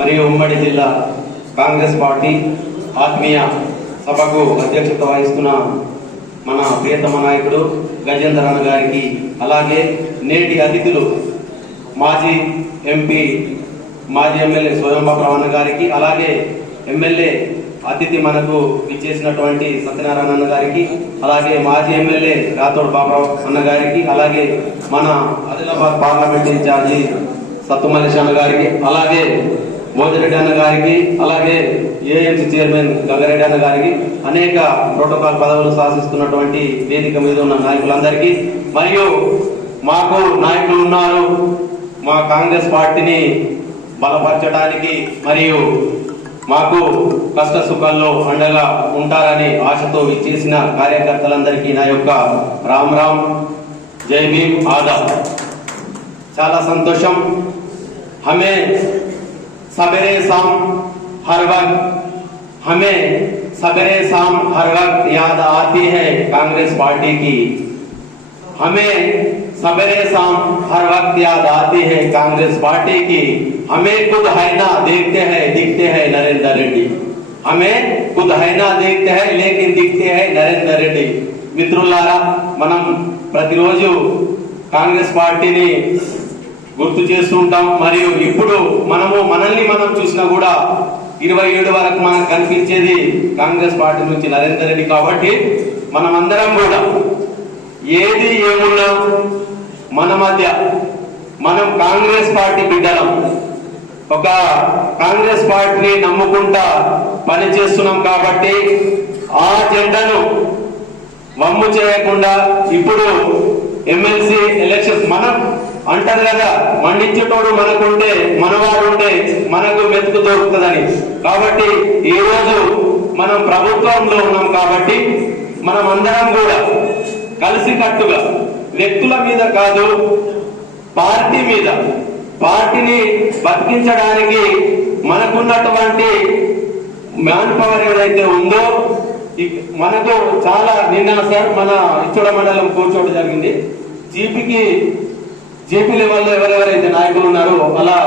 మరియు ఉమ్మడి జిల్లా కాంగ్రెస్ పార్టీ ఆత్మీయ సభకు అధ్యక్షత వహిస్తున్న మన ప్రియతమ నాయకుడు గజేందర్ అన్న గారికి అలాగే నేటి అతిథులు మాజీ ఎంపీ మాజీ ఎమ్మెల్యే స్వయం అన్న గారికి అలాగే ఎమ్మెల్యే అతిథి మనకు ఇచ్చేసినటువంటి సత్యనారాయణ అన్న గారికి అలాగే మాజీ ఎమ్మెల్యే రాథోడ్ బాబురావు అన్న గారికి అలాగే మన ఆదిలాబాద్ పార్లమెంట్ ఇన్ఛార్జి సత్తుమల్లేష్ అన్న గారికి అలాగే మోదిరెడ్డి అన్న గారికి అలాగే ఏఎంసీ చైర్మన్ గంగారెడ్డి అన్న గారికి అనేక ప్రోటోకాల్ పదవులు శాసిస్తున్నటువంటి వేదిక మీద ఉన్న నాయకులందరికీ మరియు మాకు నాయకులు ఉన్నారు. మా కాంగ్రెస్ పార్టీని బలపరచడానికి మరియు మాకు కష్ట సుఖాల్లో అండగా ఉంటారని ఆశతో ఇచ్చేసిన కార్యకర్తలందరికీ నా యొక్క రామ్ రామ్ జై భీమ్ ఆదా. చాలా సంతోషం. హమే सवेरे शाम हर वक्त हमें सवेरे शाम हर वक्त याद आती है कांग्रेस पार्टी की हमें सवेरे शाम हर वक्त याद आती है कांग्रेस पार्टी की हमें खुद है ना देखते हैं दिखते हैं नरेंद्र रेड्डी हमें खुद है ना देखते हैं लेकिन दिखते हैं नरेंद्र రెడ్డి మిత్రులారా మనం ప్రతిరోజు కాంగ్రెస్ పార్టీని గుర్తు చేస్తూ ఉంటాం. మరియు ఇప్పుడు మనము మనల్ని మనం చూసినా కూడా ఇరవై ఏడు వరకు మనకు కనిపించేది కాంగ్రెస్ పార్టీ నుంచి నరేందర్ రెడ్డి కాబట్టి మనమందరం కూడా ఏది ఏమున్నా మన మధ్య మనం కాంగ్రెస్ పార్టీ బిడ్డలం. ఒక కాంగ్రెస్ పార్టీని నమ్ముకుంటా పనిచేస్తున్నాం కాబట్టి ఆ జెండను వమ్ము చేయకుండా ఇప్పుడు ఎమ్మెల్సీ ఎలక్షన్స్ మనం అంటారు కదా మండించేటోడు మనకుంటే మనవాడు ఉంటే మనకు మెతుకు దొరుకుతుందని కాబట్టి ఈ రోజు మనం ప్రభుత్వంలో ఉన్నాం కాబట్టి మనం అందరం కూడా కలిసికట్టుగా వ్యక్తుల మీద కాదు పార్టీ మీద పార్టీని బతికించడానికి మనకున్నటువంటి మ్యాన్ పవర్ ఏదైతే ఉందో మనకు చాలా నిన్న సార్ మన ఇచ్చోడ మండలం కూర్చోవడం జరిగింది. జీపీకి జీపీ లెవెల్లో ఎవరెవరైతే నాయకులు ఉన్నారో అలా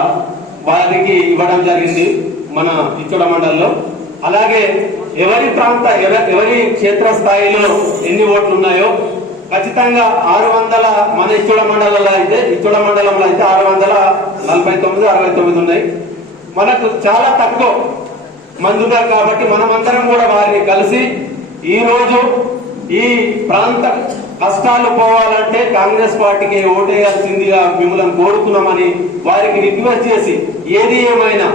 వారికి ఇవ్వడం జరిగింది మన ఇచ్చోడ మండలంలో. అలాగే ఎవరి ప్రాంత ఎవరి క్షేత్ర స్థాయిలో ఎన్ని ఓట్లు ఉన్నాయో ఖచ్చితంగా ఆరు వందల మన ఇచ్చోడ మండలంలో అయితే ఇచ్చోడ మండలంలో అయితే ఆరు వందల నలభై తొమ్మిది అరవై తొమ్మిది ఉన్నాయి. మనకు చాలా తక్కువ మంది ఉన్నారు కాబట్టి మనమందరం కూడా వారిని కలిసి ఈ రోజు ఈ ప్రాంత కష్టాలు పోవాలంటే కాంగ్రెస్ పార్టీకి ఓటేయాల్సిందిగా మిమ్మల్ని కోరుతున్నామని వారికి రిక్వెస్ట్ చేసి ఏది ఏమైనా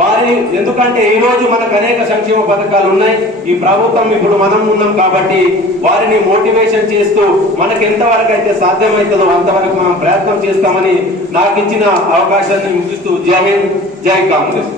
వారి ఎందుకంటే ఈ రోజు మనకు అనేక సంక్షేమ పథకాలు ఉన్నాయి. ఈ ప్రభుత్వం ఇప్పుడు మనం ఉన్నాం కాబట్టి వారిని మోటివేషన్ చేస్తూ మనకు ఎంతవరకు అయితే సాధ్యమవుతుందో అంతవరకు మనం ప్రయత్నం చేస్తామని నాకు ఇచ్చిన అవకాశాన్ని ముగిస్తూ జై హింద్ జై కాంగ్రెస్.